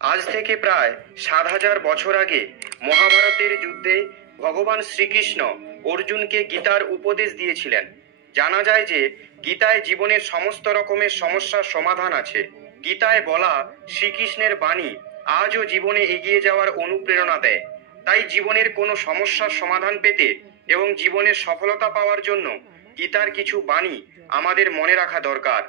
আজ থেকে প্রায় 7,000 বছর আগে মহাভারতের যুদ্ধে ভগবান শ্রীকৃষ্ণ অর্জুনকে গীতার উপদেশ দিয়েছিলেন। জানা যায় যে গীতায় জীবনের সমস্ত রকমের সমস্যার সমাধান আছে। গীতায় বলা শ্রীকৃষ্ণের বাণী আজও জীবনে এগিয়ে যাওয়ার অনুপ্রেরণা দেয়। তাই জীবনের কোনো সমস্যার সমাধান পেতে এবং জীবনের সফলতা পাওয়ার জন্য গীতার কিছু বাণী আমাদের মনে রাখা দরকার।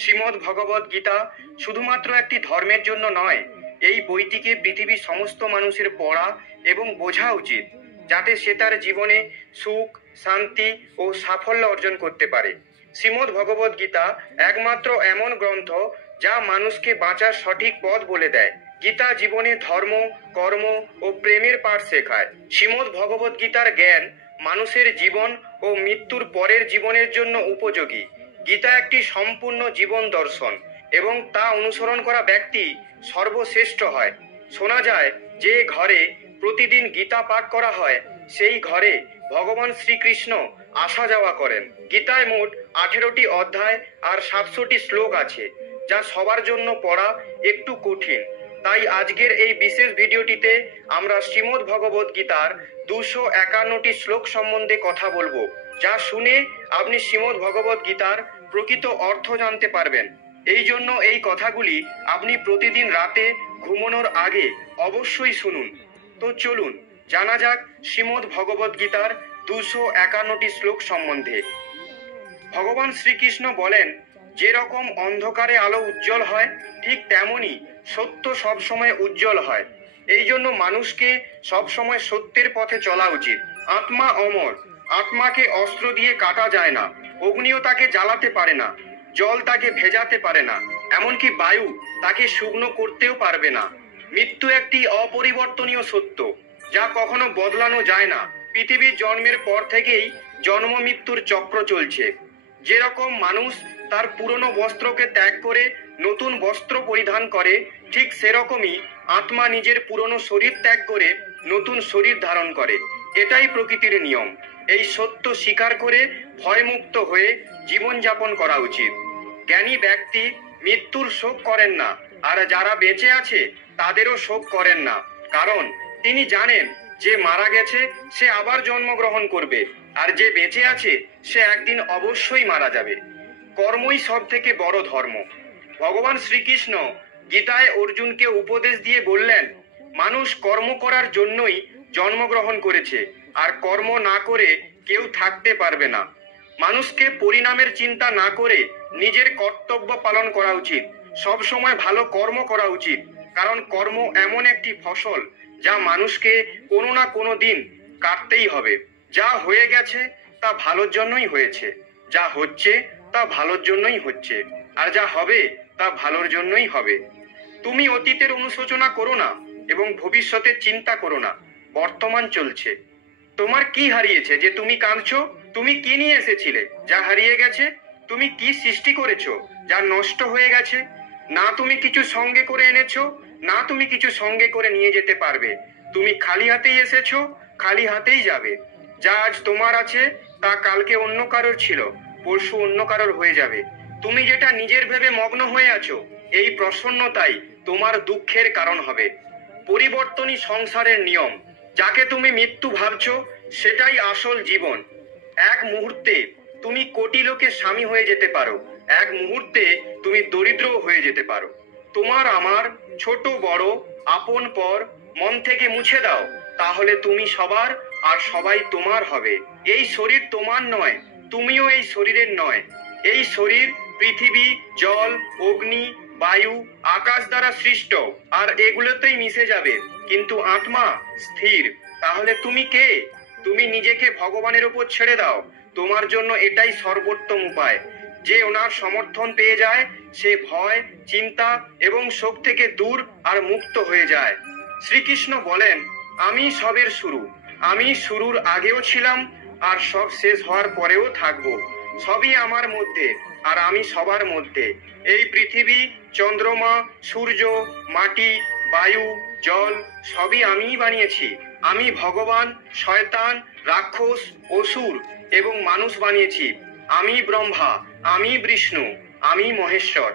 শ্রীমদ্ ভগবদ গীতা শুধুমাত্র একটি ধর্মের জন্য নয়, এই বইটিকে পৃথিবীর সমস্ত মানুষের পড়া এবং বোঝা উচিত, যাতে সে তার জীবনে সুখ, শান্তি ও সাফল্য অর্জন করতে পারে। শ্রীমদ্ ভগবদ গীতা একমাত্র এমন গ্রন্থ যা মানুষকে বাঁচার সঠিক পথ বলে দেয়। গীতা জীবনে ধর্ম, কর্ম ও প্রেমের পাঠ শেখায়। শ্রীমদ্ ভগবদ গীতার জ্ঞান মানুষের জীবন ও মৃত্যুর পরের জীবনের জন্য উপযোগী। গীতা একটি সম্পূর্ণ জীবন দর্শন এবং তা অনুসরণ করা ব্যক্তি সর্বশ্রেষ্ঠ হয়। শোনা যায় যে ঘরে প্রতিদিন গীতা পাঠ করা হয় সেই ঘরে ভগবান শ্রীকৃষ্ণ আসা যাওয়া করেন। গীতায় মোট 18টি অধ্যায় আর 700টি শ্লোক আছে, যা সবার জন্য পড়া একটু কঠিন। তাই আজকের এই বিশেষ ভিডিওটিতে আমরা শ্রীমদ্ ভগবদ গীতার 251টি শ্লোক সম্বন্ধে কথা বলবো, যা শুনে আপনি শ্রীমদ্ ভগবদ গীতার প্রকৃত অর্থ জানতে পারবেন। এই জন্য এই কথাগুলি আপনি প্রতিদিন রাতে ঘুমানোর আগে অবশ্যই শুনুন। তো চলুন জানা যাক শ্রীমদ্ ভগবদ গীতার 251টি শ্লোক সম্বন্ধে। ভগবান শ্রীকৃষ্ণ বলেন, যেরকম অন্ধকারে আলো উজ্জ্বল হয়, ঠিক তেমনি সত্য সবসময় উজ্জ্বল হয়। এই জন্য মানুষকে সবসময় সত্যের পথে চলা উচিত। আত্মা অমর, আত্মাকে অস্ত্র দিয়ে কাটা যায় না, অগ্নিও তাকে জ্বালাতে পারে না, জল তাকে ভেজাতে পারে না, এমনকি বায়ু তাকে শুকনো করতেও পারবে না। মৃত্যু একটি অপরিবর্তনীয় সত্য, যা কখনো বদলানো যায় না। পৃথিবীর জন্মের পর থেকেই জন্ম মৃত্যুর চক্র চলছে। যেরকম মানুষ তার পুরনো বস্ত্রকে ত্যাগ করে নতুন বস্ত্র পরিধান করে, ঠিক সেরকমই আত্মা নিজের পুরনো শরীর ত্যাগ করে নতুন শরীর ধারণ করে। এটাই প্রকৃতির নিয়ম। এই সত্য স্বীকার করে ভয়মুক্ত হয়ে জীবনযাপন করা উচিত। জ্ঞানী ব্যক্তি মৃত্যুর শোক করেন না, আর যারা বেঁচে আছে তাদেরও শোক করেন না, কারণ তিনি জানেন যে মারা গেছে সে আবার জন্মগ্রহণ করবে, আর যে বেঁচে আছে সে একদিন অবশ্যই মারা যাবে। কর্মই সব থেকে বড় ধর্ম। ভগবান শ্রীকৃষ্ণ গীতায় অর্জুনকে উপদেশ দিয়ে বললেন, মানুষ কর্ম করার জন্যই জন্মগ্রহণ করেছে, আর কর্ম না করে কেউ থাকতে পারবে না। মানুষকে পরিণামের চিন্তা না করে নিজের কর্তব্য পালন করা উচিত। সব সময় ভালো কর্ম করা উচিত, কারণ কর্ম এমন একটি ফসল যা মানুষকে কোনো না কোনো দিন কাটতেই হবে। যা হয়ে গেছে তা ভালোর জন্যই হয়েছে, যা হচ্ছে তা ভালোর জন্যই হচ্ছে, আর যা হবে তা ভালোর জন্যই হবে। তুমি অতীতের অনুশোচনা করো না এবং ভবিষ্যতের চিন্তা করো না। বর্তমান চলছে। তোমার কি হারিয়েছে যে তুমি কাঁদছো? তুমি কি নিয়ে এসেছিলে যা হারিয়ে গেছে? তুমি কি সৃষ্টি করেছো যা নষ্ট হয়ে গেছে? না তুমি কিছু সঙ্গে করে এনেছো, না তুমি কিছু সঙ্গে করে নিয়ে যেতে পারবে। তুমি খালি হাতেই এসেছো, খালি হাতেই যাবে। যা আজ তোমার আছে তা কালকে অন্য কারোর ছিল, পরশু অন্য কারোর হয়ে যাবে। তুমি যেটা নিজের ভেবে মগ্ন হয়ে আছো, এই প্রসন্নতাই তোমার দুঃখের কারণ হবে। পরিবর্তনই সংসারের নিয়ম। যাকে তুমি মৃত্যু ভাবছো সেটাই আসল জীবন। এক মুহূর্তে তুমি কোটি লোকের স্বামী হয়ে যেতে পারো, এক মুহূর্তে তুমি দরিদ্রও হয়ে যেতে পারো। তোমার আমার, ছোট বড়, আপন পর মন থেকে মুছে দাও, তাহলে তুমি সবার আর সবাই তোমার হবে। এই শরীর তোমার নয়, তুমিও এই শরীরের নয়। এই শরীর পৃথিবী, জল, অগ্নি, বায়ু, আকাশ দ্বারা সৃষ্ট, আর এগুলোতেই মিশে যাবে, কিন্তু আত্মা স্থির। তাহলে তুমি কে? তুমি নিজেকে ভগবানের উপর ছেড়ে দাও। তোমার জন্য এটাই সর্বোত্তম উপায়। যে ওনার সমর্থন পেয়ে যায় সে ভয়, চিন্তা এবং শোক থেকে দূর আর মুক্ত হয়ে যায়। শ্রীকৃষ্ণ বলেন, আমি সবের শুরু। আমি শুরুর আগেও ছিলাম আর সব শেষ হওয়ার পরেও থাকবো। সবই আমার মধ্যে আর আমি সবার মধ্যে। এই পৃথিবী, চন্দ্রমা, সূর্য, মাটি, বায়ু, জল সবই আমিই বানিয়েছি। আমি ভগবান, শয়তান, রাক্ষস, অসুর এবং মানুষ বানিয়েছি। আমি ব্রহ্মা, আমি বিষ্ণু, আমি মহেশ্বর।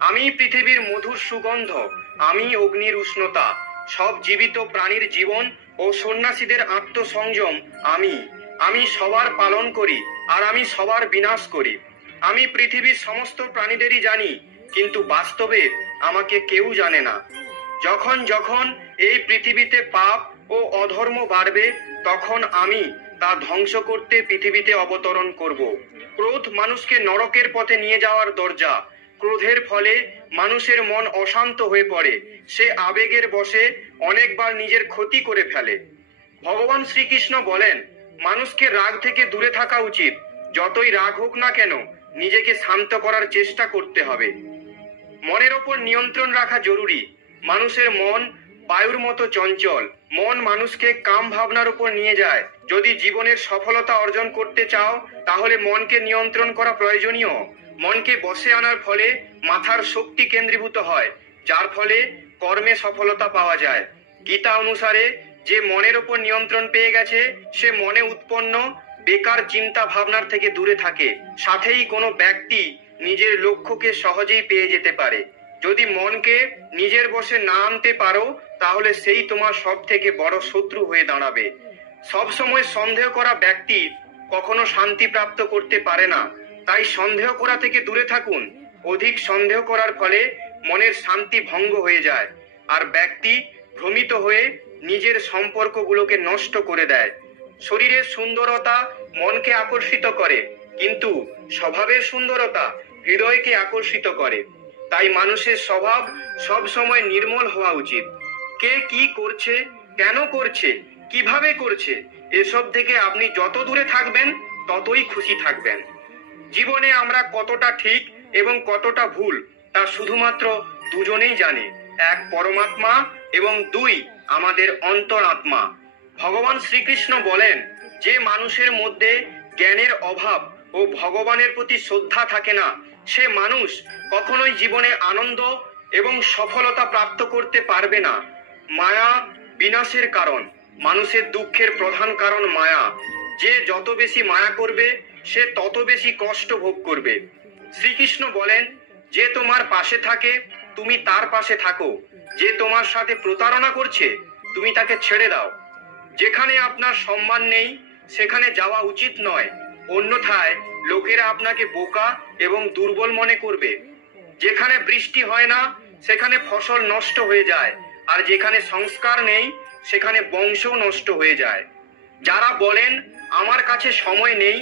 আমি পৃথিবীর মধুর সুগন্ধ, আমি অগ্নির উষ্ণতা, সব জীবিত প্রাণীর জীবন ও সন্ন্যাসীদের আত্মসংযম আমি সবার পালন করি আর আমি সবার বিনাশ করি। আমি পৃথিবীর সমস্ত প্রাণীদেরই জানি, কিন্তু বাস্তবে আমাকে কেউ জানে না। যখন যখন এই পৃথিবীতে পাপ ও অধর্ম বাড়বে, তখন আমি তা ধ্বংস করতে পৃথিবীতে অবতরণ করব। ক্রোধ মানুষকে নরকের পথে নিয়ে যাওয়ার দরজা। ক্রোধের ফলে মানুষের মন অশান্ত হয়ে পড়ে, সে আবেগের বশে অনেকবার নিজের ক্ষতি করে ফেলে। ভগবান শ্রীকৃষ্ণ বলেন, মানুষকে রাগ থেকে দূরে থাকা উচিত। যতই রাগ হোক না কেন, নিজেকে শান্ত করার চেষ্টা করতে হবে। মনের ওপর নিয়ন্ত্রণ রাখা জরুরি। মানুষের মন বায়ুর মতো চঞ্চল। মন মানুষকে কাম ভাবনার উপর নিয়ে যায়। যদি জীবনের সফলতা অর্জন করতে চাও, তাহলে মনকে নিয়ন্ত্রণ করা প্রয়োজনীয়। মনকে বশে আনার ফলে মাথার শক্তি কেন্দ্রীভূত হয়, যার ফলে কর্মে সফলতা পাওয়া যায়। গীতা অনুসারে যে মনের ওপর নিয়ন্ত্রণ পেয়ে গেছে, সে মনে উৎপন্ন বেকার চিন্তা ভাবনার থেকে দূরে থাকে। সাথেই কোনো ব্যক্তি নিজের লক্ষ্যকে সহজেই পেয়ে যেতে পারে। যদি মনকে নিজের বশে না আনতে পারো, তাহলে সেই তোমার সব থেকে বড় শত্রু হয়ে দাঁড়াবে। সবসময় সন্দেহ করা ব্যক্তি কখনো শান্তি প্রাপ্ত করতে পারে না। তাই সন্দেহ করা থেকে দূরে থাকুন। অধিক সন্দেহ করার ফলে মনের শান্তি ভঙ্গ হয়ে যায়, আর ব্যক্তি ভ্রমিত হয়ে নিজের সম্পর্কগুলোকে নষ্ট করে দেয়। শরীরের সুন্দরতা মনকে আকর্ষিত করে, কিন্তু স্বভাবের সুন্দরতা হৃদয়কে আকর্ষিত করে। তাই মানুষের স্বভাব সব সময় নির্মল হওয়া উচিত। কে কি করছে, কেন করছে, কিভাবে করছে, এসব থেকে আপনি যত দূরে থাকবেন, ততই খুশি থাকবেন। জীবনে আমরা কতটা ঠিক এবং কতটা ভুল, তা শুধুমাত্র দুজনেই জানে। এক পরমাত্মা এবং দুই আমাদের অন্তরাত্মা। ভগবান শ্রীকৃষ্ণ বলেন, যে মানুষের মধ্যে জ্ঞানের অভাব ও ভগবানের প্রতি শ্রদ্ধা থাকে না, সে মানুষ কখনোই জীবনে আনন্দ এবং সফলতা প্রাপ্ত করতে পারবে না। মায়া বিনাশের কারণ। মানুষের দুঃখের প্রধান কারণ মায়া। যে যত বেশি মায়া করবে, সে তত বেশি কষ্ট ভোগ করবে। শ্রীকৃষ্ণ বলেন, যে তোমার পাশে থাকে, তুমি তার পাশে থাকো। যে তোমার সাথে প্রতারণা করছে, তুমি তাকে ছেড়ে দাও। যেখানে আপনার সম্মান নেই, সেখানে যাওয়া উচিত নয়, অন্যথায় লোকেরা আপনাকে বোকা এবং দুর্বল মনে করবে। যেখানে বৃষ্টি হয় না, সেখানে ফসল নষ্ট হয়ে যায়, আর যেখানে সংস্কার নেই, সেখানে বংশও নষ্ট হয়ে যায়। যারা বলেন আমার কাছে সময় নেই,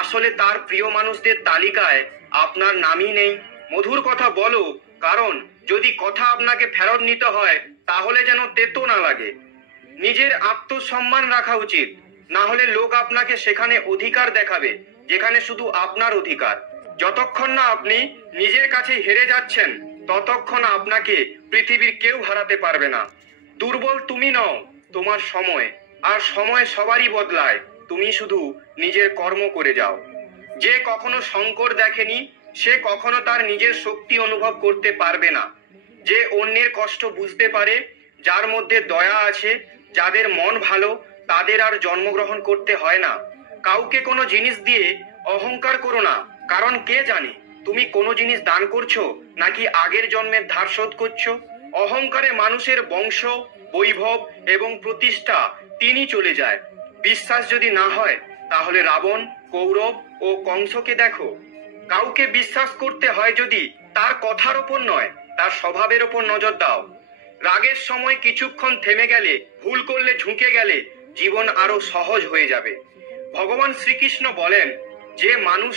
আসলে তার প্রিয় মানুষদের তালিকায় আপনার নামই নেই। মধুর কথা বলো, কারণ যদি কথা আপনাকে ফেরত নিতে হয়, তাহলে যেন তেতো না লাগে। নিজের আত্মসম্মান রাখা উচিত, না হলে লোক আপনাকে সেখানে অধিকার দেখাবে যেখানে শুধু আপনার অধিকার। যতক্ষণ না আপনি নিজের কাছে হেরে যাচ্ছেন, ততক্ষণ আপনাকে পৃথিবীর কেউ হারাতে পারবে না। দুর্বল তুমি নও, তোমার সময়। আর সময় সবারই বদলায়, তুমি শুধু নিজের কর্ম করে যাও। যে কখনো সংকট দেখেনি, সে কখনো তার নিজের শক্তি অনুভব করতে পারবে না। যে অন্যের কষ্ট বুঝতে পারে, যার মধ্যে দয়া আছে, যাদের মন ভালো, তাদের আর জন্মগ্রহণ করতে হয় না। কাউকে কোনো জিনিস দিয়ে অহংকার করো না, কারণ কে জানে তুমি কোনো জিনিস দান করছো নাকি আগের জন্মের ধার শোধ করছো। অহংকারে মানুষের বংশ, বৈভব এবং প্রতিষ্ঠা তিনি চলে যায়। বিশ্বাস যদি না হয়, তাহলে রাবণ, কৌরব ও কংসকে দেখো। কাউকে বিশ্বাস করতে হয় যদি, তার কথার ওপর নয়, তার স্বভাবের ওপর নজর দাও। রাগের সময় কিছুক্ষণ থেমে গেলে, ভুল করলে ঝুঁকে গেলে, জীবন আরো সহজ হয়ে যাবে। ভগবান শ্রীকৃষ্ণ বলেন, যে মানুষ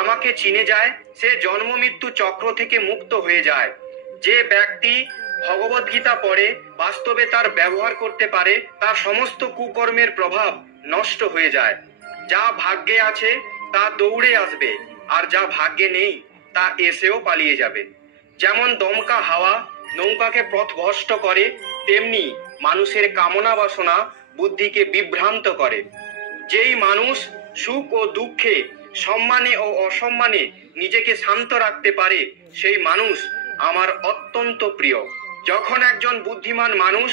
আমাকে চিনে যায়, সে জন্ম মৃত্যু চক্র থেকে মুক্ত হয়ে যায়। যে ব্যক্তি ভগবদ্গীতা পড়ে, বাস্তবে তার ব্যবহার করতে পারে, তার সমস্ত কুকর্মের প্রভাব নষ্ট হয়ে যায়। যা ভাগ্যে আছে তা দৌড়ে আসবে, আর যা ভাগ্যে নেই তা এসেও পালিয়ে যাবে। যেমন দমকা হাওয়া নৌকাকে পথভ্রষ্ট করে, তেমনি মানুষের কামনা বাসনা বুদ্ধিকে বিভ্রান্ত করে। যেই মানুষ সুখ ও দুঃখে, সম্মানে ও অসম্মানে নিজেকে শান্ত রাখতে পারে, সেই মানুষ আমার অত্যন্ত প্রিয়। যখন একজন বুদ্ধিমান মানুষ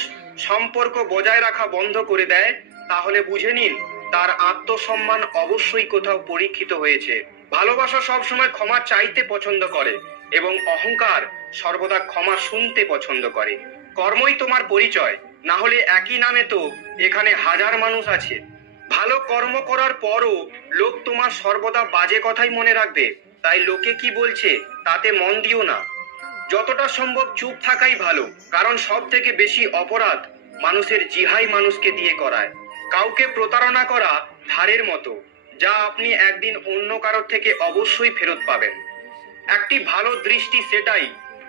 সম্পর্ক বজায় রাখা বন্ধ করে দেয়, তাহলে বুঝে নিন তার আত্মসম্মান অবশ্যই কোথাও পরীক্ষিত হয়েছে। ভালোবাসা সবসময় ক্ষমা চাইতে পছন্দ করে এবং অহংকার সর্বদা ক্ষমা শুনতে পছন্দ করে। কর্মই তোমার পরিচয়, না হলে একই নামে তো এখানে হাজার মানুষ আছে। ভালো কর্ম করার পরও লোক তোমার সর্বদা বাজে কথাই মনে রাখবে, তাই লোকে কি বলছে তাতে মন দিও না। যতটা সম্ভব চুপ থাকাই ভালো, কারণ সব থেকে বেশি অপরাধ মানুষের জিহাই মানুষকে দিয়ে করায়। কাউকে প্রতারণা করা ধারের মতো, যা আপনি একদিন অন্য কারোর থেকে অবশ্যই ফেরত পাবেন। একটি ভালো দৃষ্টি সেটাই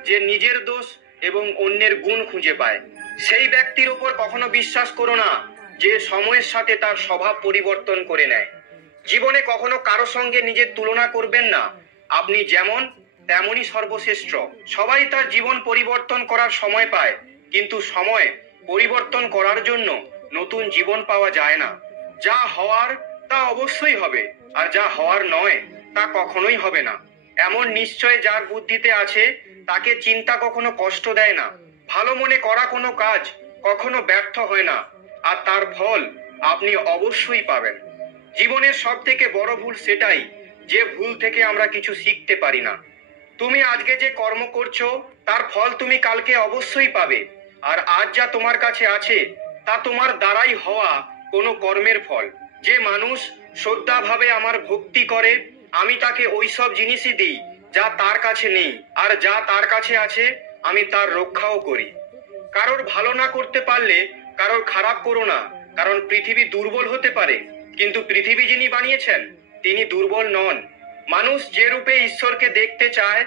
যে নিজের দোষ এবং অন্যের গুণ খুঁজে পায়। সেই ব্যক্তির উপর কখনো বিশ্বাস করো না যে সময়ের সাথে তার স্বভাব পরিবর্তন করে নেয়। জীবনে কখনো কারো সঙ্গে নিজের তুলনা করবেন না। আপনি যেমন তেমনই সর্বশ্রেষ্ঠ। সবাই তার জীবন পরিবর্তন করার সময় পায়, কিন্তু সময় পরিবর্তন করার জন্য নতুন জীবন পাওয়া যায় না। যা হওয়ার তা অবশ্যই হবে, আর যা হওয়ার নয় তা কখনোই হবে না। এমন নিশ্চয় যার বুদ্ধিতে আছে, তাকে চিন্তা কখনো কষ্ট দেয় না। ভালো মনে করা কোনো কাজ কখনো ব্যর্থ হয় না, আর তার ফল আপনি অবশ্যই পাবেন। জীবনের সব থেকে বড় ভুল সেটাই যে ভুল থেকে আমরা কিছু শিখতে পারি না। তুমি আজকে যে কর্ম করছো তার ফল তুমি কালকে অবশ্যই পাবে, আর আজ যা তোমার কাছে আছে তা তোমার দ্বারাই হওয়া কোনো কর্মের ফল। যে মানুষ শ্রদ্ধাভাবে আমার ভক্তি করে, আমি তাকে ওইসব জিনিসই দিই যা তার কাছে নেই, আর যা তার কাছে আছে আমি তার রক্ষাও করি। কারোর ভালো না করতে পারলে কারোর খারাপ করো না, কারণ পৃথিবী দুর্বল হতে পারে, কিন্তু পৃথিবী যিনি বানিয়েছেন তিনি দুর্বল নন। মানুষ যে রূপে ঈশ্বরকে দেখতে চায়,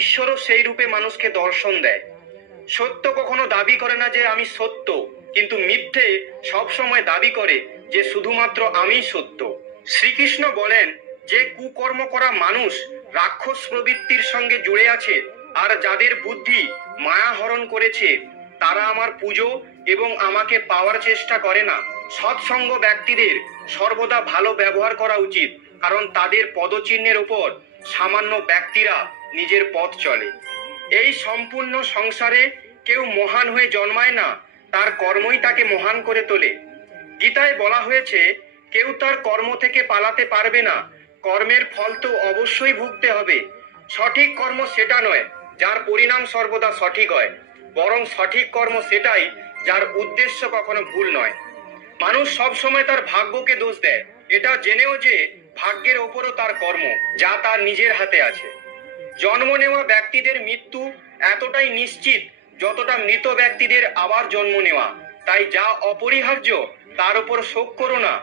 ঈশ্বরও সেই রূপে মানুষকে দর্শন দেয়। সত্য কখনো দাবি করে না যে আমি সত্য, কিন্তু মিথ্যে সবসময় দাবি করে যে শুধুমাত্র আমিই সত্য। শ্রীকৃষ্ণ বলেন যে কুকর্ম করা মানুষ রাক্ষস প্রবৃত্তির সঙ্গে জুড়ে আছে, আর যাদের বুদ্ধি মায়া হরণ করেছে তারা আমার পুজো এবং আমাকে পাওয়ার চেষ্টা করে না। সৎসঙ্গ ব্যক্তিদের সর্বদা ভালো ব্যবহার করা উচিত, কারণ তাদের পদচিহ্নের উপর সামান্য ব্যক্তিরা নিজের পথ চলে। এই সম্পূর্ণ সংসারে কেউ মহান হয়ে জন্মায় না, তার কর্মই তাকে মহান করে তোলে। গীতায় বলা হয়েছে কেউ তার কর্ম থেকে পালাতে পারবে না, কর্মের ফল তো অবশ্যই ভুগতে হবে। সঠিক কর্ম সেটা নয় যার পরিণাম সর্বদা সঠিক হয়, বরং সঠিক কর্ম সেটাই যার উদ্দেশ্য কখনো ভুল নয়। মানুষ সব সময় তার ভাগ্যকে দোষ দেয়, এটা জেনেও যে ভাগ্যের ওপরও তার কর্ম, যা তার নিজের হাতে আছে। জন্ম নেওয়া ব্যক্তিদের মৃত্যু এতটাই নিশ্চিত যতটা মৃত ব্যক্তিদের আবার জন্ম নেওয়া। তাই যা অপরিহার্য তার উপর শোক করো না।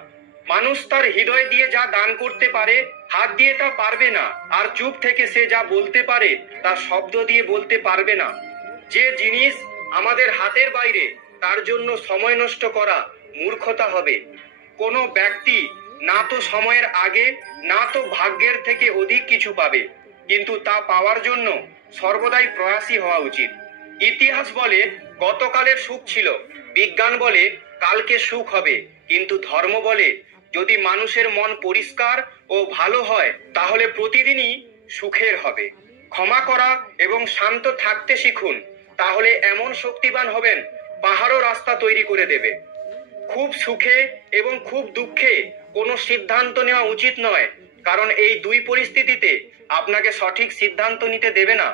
মানুষ তার হৃদয় দিয়ে যা দান করতে পারে হাত দিয়ে তা পারবে না, আর চুপ থেকে সে যা বলতে পারে তা শব্দ দিয়ে বলতে পারবে না। যে জিনিস আমাদের হাতের বাইরে তার জন্য সময় নষ্ট করা মূর্খতা হবে। কোনো ব্যক্তি না তো সময়ের আগে না তো ভাগ্যের থেকে অধিক কিছু পাবে, কিন্তু তা পাওয়ার জন্য সর্বদাই প্রয়াসী হওয়া উচিত। ইতিহাস বলে গতকালের সুখ ছিল, বিজ্ঞান বলে কালকে সুখ হবে, কিন্তু ধর্ম বলে যদি মানুষের মন পরিষ্কার ও ভালো হয় তাহলে প্রতিদিনই সুখের হবে। ক্ষমা করা এবং শান্ত থাকতে শিখুন, তাহলে এমন শক্তিবান হবেন পাহাড়ও রাস্তা তৈরি করে দেবে। খুব সুখে এবং খুব দুঃখে কোনো সিদ্ধান্ত নেওয়া উচিত নয়, কারণ এই দুই পরিস্থিতিতে আপনাকে সঠিক সিদ্ধান্ত নিতে দেবে না।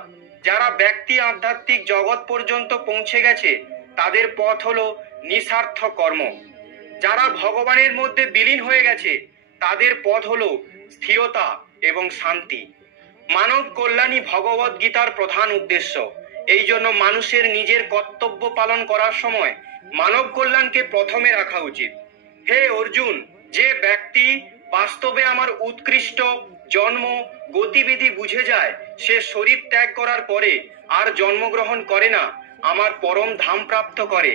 যারা ব্যক্তি আধ্যাত্মিক জগৎ পর্যন্ত পৌঁছে গেছে তাদের পথ হলো নিঃস্বার্থ কর্ম। যারা ভগবানের মধ্যে বিলীন হয়ে গেছে তাদের পথ হলো স্থিরতা এবং শান্তি। মানব কল্যাণই ভগবদ গীতার প্রধান উদ্দেশ্য। এই জন্য মানুষের নিজের কর্তব্য পালন করার সময় মানব কল্যাণকে প্রথমে রাখা উচিত। হে অর্জুন, যে ব্যক্তি বাস্তবে আমার উৎকৃষ্ট জন্ম গতিবিধি বুঝে যায়, সে শরীর ত্যাগ করার পরে আর জন্মগ্রহণ করে না, আমার পরম ধাম প্রাপ্ত করে।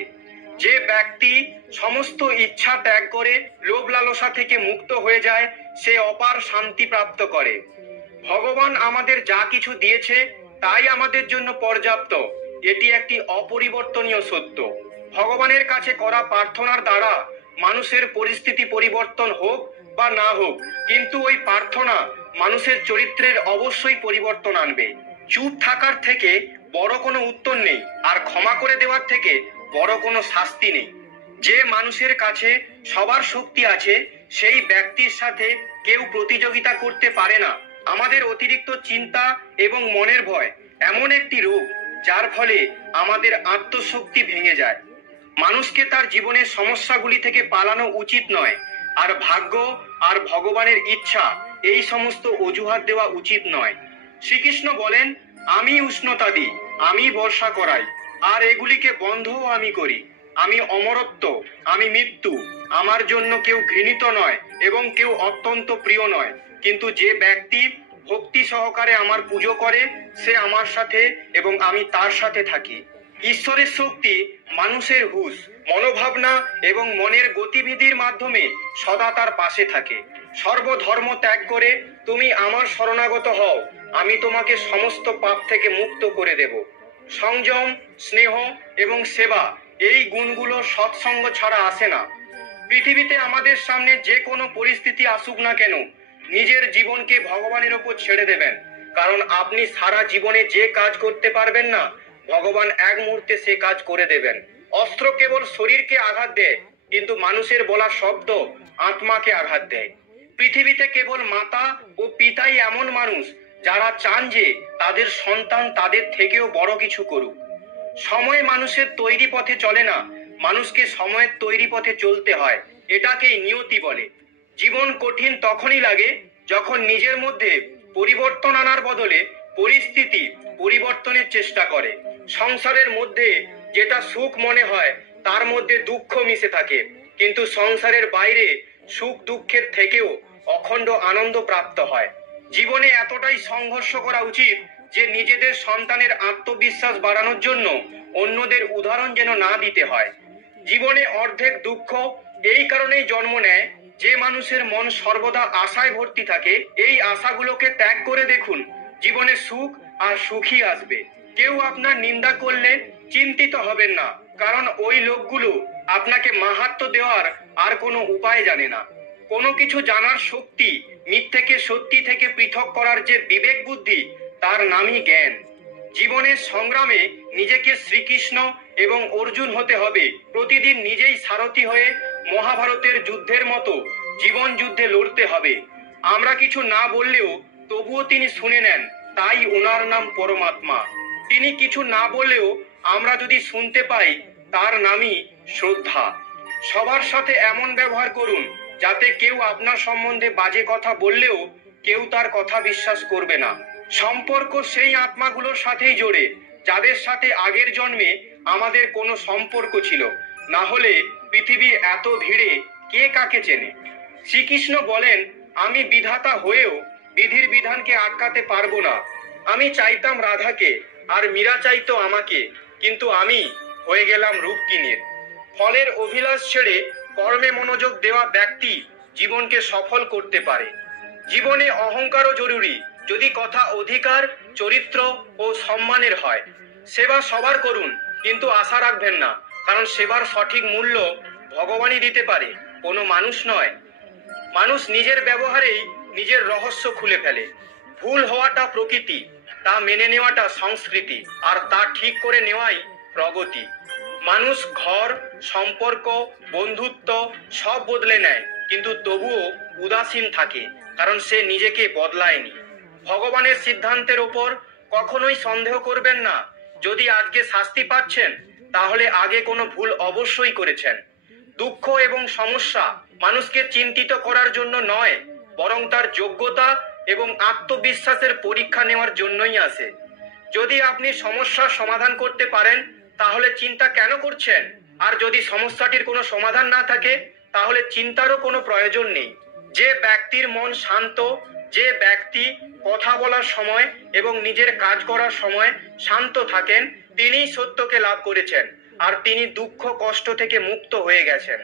যে ব্যক্তি সমস্ত ইচ্ছা ত্যাগ করে লোভ লালসা থেকে মুক্ত হয়ে যায়, সে অপার শান্তি প্রাপ্ত করে। ভগবান আমাদের যা কিছু দিয়েছে তাই আমাদের জন্য পর্যাপ্ত, এটি একটি অপরিবর্তনীয় সত্য। ভগবানের কাছে করা প্রার্থনার দ্বারা মানুষের পরিস্থিতি পরিবর্তন হোক বা না হোক, কিন্তু ওই প্রার্থনা মানুষের চরিত্রের অবশ্যই পরিবর্তন আনবে। চুপ থাকার থেকে বড় কোনো উত্তর নেই, আর ক্ষমা করে দেওয়ার থেকে বড় কোনো শাস্তি নেই। যে মানুষের কাছে সবার শক্তি আছে সেই ব্যক্তির সাথে কেউ প্রতিযোগিতা করতে পারে না। আমাদের অতিরিক্ত চিন্তা এবং মনের ভয় এমন একটি রোগ যার ফলে আমাদের আত্মশক্তি ভেঙে যায়। মানুষকে তার জীবনের সমস্যাগুলি থেকে পালানো উচিত নয়, আর ভাগ্য আর ভগবানের ইচ্ছা এই সমস্ত অজুহাত দেওয়া উচিত নয়। শ্রীকৃষ্ণ বলেন, আমি উষ্ণতা দিই, আমি বর্ষা করাই, আর এগুলিকে বন্ধও আমি করি। আমি অমরত্ব, আমি মৃত্যু। আমার জন্য কেউ ঘৃণিত নয় এবং কেউ অত্যন্ত প্রিয় নয়, কিন্তু যে ব্যক্তি ভক্তি সহকারে আমার পুজো করে সে আমার সাথে এবং আমি তার সাথে থাকি। ঈশ্বরের শক্তি মানুষের হুঁশ, মনোভাবনা এবং মনের গতিবিধির মাধ্যমে সদা তার পাশে থাকে। সর্বধর্ম ত্যাগ করে তুমি আমার শরণাগত হও, আমি তোমাকে সমস্ত পাপ থেকে মুক্ত করে দেব। সংযম, স্নেহ এবং সেবা এই গুণগুলো সৎসঙ্গ ছাড়া আসে না। পৃথিবীতে আমাদের সামনে যে কোনো পরিস্থিতি আসুক না কেন, নিজের জীবনকে ভগবানের ওপর ছেড়ে দেবেন, কারণ আপনি সারা জীবনে যে কাজ করতে পারবেন না, ভগবান এক মুহূর্তে সে কাজ করে দেবেন। অস্ত্র কেবল শরীরকে আঘাত দেয়, কিন্তু মানুষের বলা শব্দ আত্মাকে আঘাত দেয়। পৃথিবীতে কেবল মাতা ও পিতাই এমন মানুষ যারা চান যে তাদের সন্তান তাদের থেকেও বড় কিছু করুক। সময় মানুষের তৈরি পথে চলে না, মানুষকে সময়ের তৈরি পথে চলতে হয়। এটাকেই নিয়তি বলে। জীবন কঠিন তখনই লাগে যখন নিজের মধ্যে পরিবর্তন আনার বদলে পরিস্থিতি পরিবর্তনের চেষ্টা করে। সংসারের মধ্যে যেটা সুখ মনে হয় তার মধ্যে দুঃখ মিশে থাকে, কিন্তু সংসারের বাইরে সুখ দুঃখের থেকেও অখণ্ড আনন্দ প্রাপ্ত হয়। জীবনে এতটাই সংঘর্ষ করা উচিত যে নিজেদের সন্তানের আত্মবিশ্বাস বাড়ানোর জন্য অন্যদের উদাহরণ যেন না দিতে হয়। জীবনে অর্ধেক দুঃখ এই কারণেই জন্ম নেয় যে মানুষের মন সর্বদা আশায় ভর্তি থাকে। এই আশাগুলোকে ত্যাগ করে দেখুন, জীবনে সুখ আর সুখই আসবে। কেউ আপনার নিন্দা করলে চিন্তিত হবেন না, কারণ ওই লোকগুলো আপনাকে মাহাত্ম্য দেওয়ার আর কোনো উপায় জানে না। কোনো কিছু জানার শক্তি, মিথ্যেকে সত্যি থেকে পৃথক করার যে বিবেক বুদ্ধি, তার নামই জ্ঞান। জীবনের সংগ্রামে নিজেকে শ্রীকৃষ্ণ এবং অর্জুন হতে হবে। প্রতিদিন নিজেই সারথি হয়ে মহাভারতের যুদ্ধের মতো জীবন যুদ্ধে লড়তে হবে। আমরা কিছু না বললেও তবুও তিনি শুনে নেন, তাই ওনার নাম পরমাত্মা। তিনি কিছু না বললেও আমরা যদি শুনতে পাই, তার নামই শ্রদ্ধা। সবার সাথে এমন ব্যবহার করুন যাতে কেউ আপনার সম্বন্ধে বাজে কথা বললেও কেউ তার কথা বিশ্বাস করবে না। সম্পর্ক সেই আত্মাগুলোর সাথেই জোড়ে যাদের সাথে আগের জন্মে আমাদের কোনো সম্পর্ক ছিল, না হলে পৃথিবীর এত ভিড়ে কে কাকে চেনে। শ্রীকৃষ্ণ বলেন, আমি বিধাতা হয়েও বিধির বিধানকে আটকাতে পারবো না। আমি চাইতাম রাধাকে আর মীরা চাইতো আমাকে, কিন্তু আমি হয়ে গেলাম রূপকিনীর। ফলের অভিলাষ ছেড়ে কর্মে মনোযোগ দেওয়া ব্যক্তি জীবনকে সফল করতে পারে। জীবনে অহংকারও জরুরি, যদি কথা অধিকার, চরিত্র ও সম্মানের হয়। সেবা সবার করুন, কিন্তু আশা রাখবেন না, কারণ সেবার সঠিক মূল্য ভগবানই দিতে পারে, কোনো মানুষ নয়। মানুষ নিজের ব্যবহারেই নিজের রহস্য খুলে ফেলে। ভুল হওয়াটা প্রকৃতি, তা মেনে নেওয়াটা সংস্কৃতি, আর তা ঠিক করে নেওয়াই প্রগতি। মানুষ ঘর, সম্পর্ক, বন্ধুত্ব সব বদলে নেয়, কিন্তু তবুও উদাসীন থাকে, কারণ সে নিজেকে বদলায়নি। ভগবানের সিদ্ধান্তের ওপর কখনোই সন্দেহ করবেন না। যদি আজকে শাস্তি পাচ্ছেন, তাহলে আগে কোনো ভুল অবশ্যই করেছেন। দুঃখ এবং সমস্যা মানুষকে চিন্তিত করার জন্য নয়, বরং তার যোগ্যতা এবং আত্মবিশ্বাসের পরীক্ষা নেওয়ার জন্যই আসে। যদি আপনি সমস্যার সমাধান করতে পারেন, তাহলে চিন্তা কেন করছেন? আর যদি সমস্যাটির কোনো সমাধান না থাকে, তাহলে চিন্তারও কোনো প্রয়োজন নেই। যে ব্যক্তির মন শান্ত, যে ব্যক্তি কথা বলার সময় এবং নিজের কাজ করার সময় শান্ত থাকেন, তিনিই সত্যকে লাভ করেছেন, আর তিনি দুঃখ কষ্ট থেকে মুক্ত হয়ে গেছেন।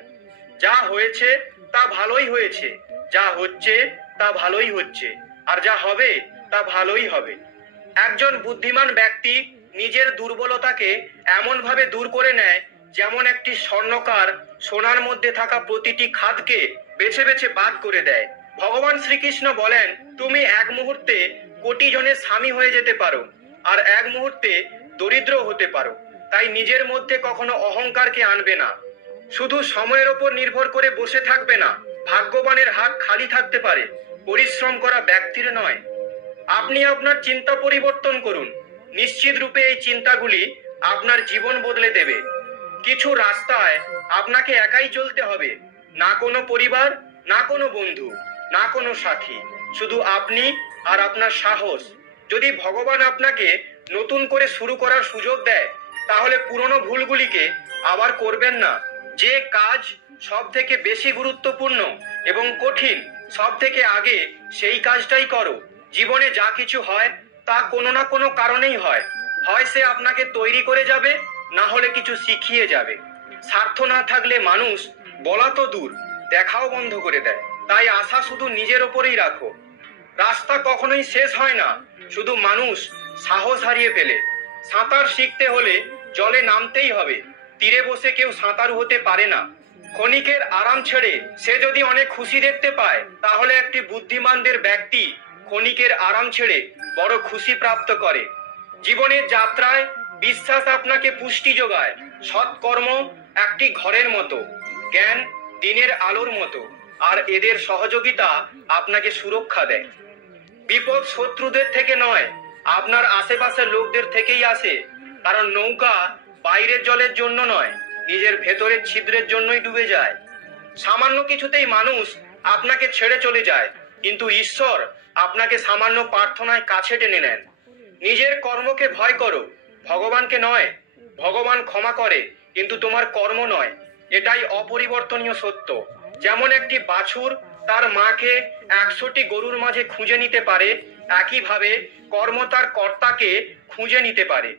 যা হয়েছে তা ভালোই হয়েছে, যা হচ্ছে তা ভালোই হচ্ছে, আর যা হবে তা ভালোই হবে। একজন বুদ্ধিমান ব্যক্তি নিজের দুর্বলতাকে এমনভাবে দূর করে নেয়, যেমন একটি স্বর্ণকার সোনার মধ্যে থাকা প্রতিটি খাদকে বেছে বেছে বাদ করে দেয়। ভগবান শ্রীকৃষ্ণ বলেন, তুমি এক মুহূর্তে কোটি জনের স্বামী হয়ে যেতে পারো, আর এক মুহূর্তে দরিদ্র হতে পারো। তাই নিজের মধ্যে কখনো অহংকারকে আনবে না। শুধু সময়ের ওপর নির্ভর করে বসে থাকবে না। ভাগ্যবানের হাত খালি থাকতে পারে, পরিশ্রম করা ব্যক্তির নয়। আপনি আপনার চিন্তা পরিবর্তন করুন, নিশ্চিত রূপে এই চিন্তাগুলি আপনার জীবন বদলে দেবে। কিছু রাস্তায় আপনাকে একাই চলতে হবে, না কোনো পরিবার, না কোনো বন্ধু, না কোনো সাথী, শুধু আপনি আর আপনার সাহস। যদি ভগবান আপনাকে নতুন করে শুরু করার সুযোগ দেয়, তাহলে পুরনো ভুলগুলিকে আবার করবেন না। যে কাজ সব থেকে বেশি গুরুত্বপূর্ণ এবং কঠিন, সব থেকে আগে সেই কাজটাই করো। জীবনে যা কিছু হয় তা কোনো না কোনো কারণেই হয়। হয় সে আপনাকে তৈরি করে যাবে, না হলে কিছু শিখিয়ে যাবে। স্বার্থ না থাকলে মানুষ বলা তো দূর, দেখাও বন্ধ করে দেয়। তাই আশা শুধু নিজের ওপরেই রাখো। রাস্তা কখনোই শেষ হয় না, শুধু মানুষ সাহস হারিয়ে ফেলে। সাঁতার শিখতে হলে জলে নামতেই হবে, তীরে বসে কেউ সাঁতারু হতে পারে না। ক্ষণিকের আরাম ছেড়ে সে যদি অনেক খুশি দেখতে পায়, তাহলে একটি বুদ্ধিমানদের ব্যক্তি ক্ষণিকের আরাম ছেড়ে বড় খুশি প্রাপ্ত করে। জীবনের যাত্রায় বিশ্বাস আপনাকে পুষ্টি যোগায়। সৎকর্ম একটি ঘরের মতো, জ্ঞান দিনের আলোর মতো, আর এদের সহযোগিতা আপনাকে সুরক্ষা দেয়। বিপদ শত্রুদের থেকে নয়, আপনার আশেপাশের লোকদের থেকেই আসে। কারণ নৌকা বাইরের জলের জন্য নয়, নিজের ভেতরের ছিদ্রের জন্যই ডুবে যায়। সামান্য কিছুতেই মানুষ আপনাকে ছেড়ে চলে যায়, কিন্তু ঈশ্বর আপনাকে সামান্য প্রার্থনায় কাছে টেনে নেন। নিজের কর্মকে ভয় করো, ভগবানকে নয়। ভগবান ক্ষমা করে, কিন্তু তোমার কর্ম নয়। এটাই অপরিবর্তনীয় সত্য। যেমন একটি বাছুর তার মাকে 100টি গরুর মাঝে খুঁজে নিতে পারে, একইভাবে কর্ম তার কর্তাকে খুঁজে নিতে পারে।